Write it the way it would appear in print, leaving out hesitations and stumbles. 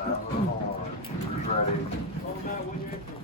Sound of the horn. Ready. Oh, Matt, when you're in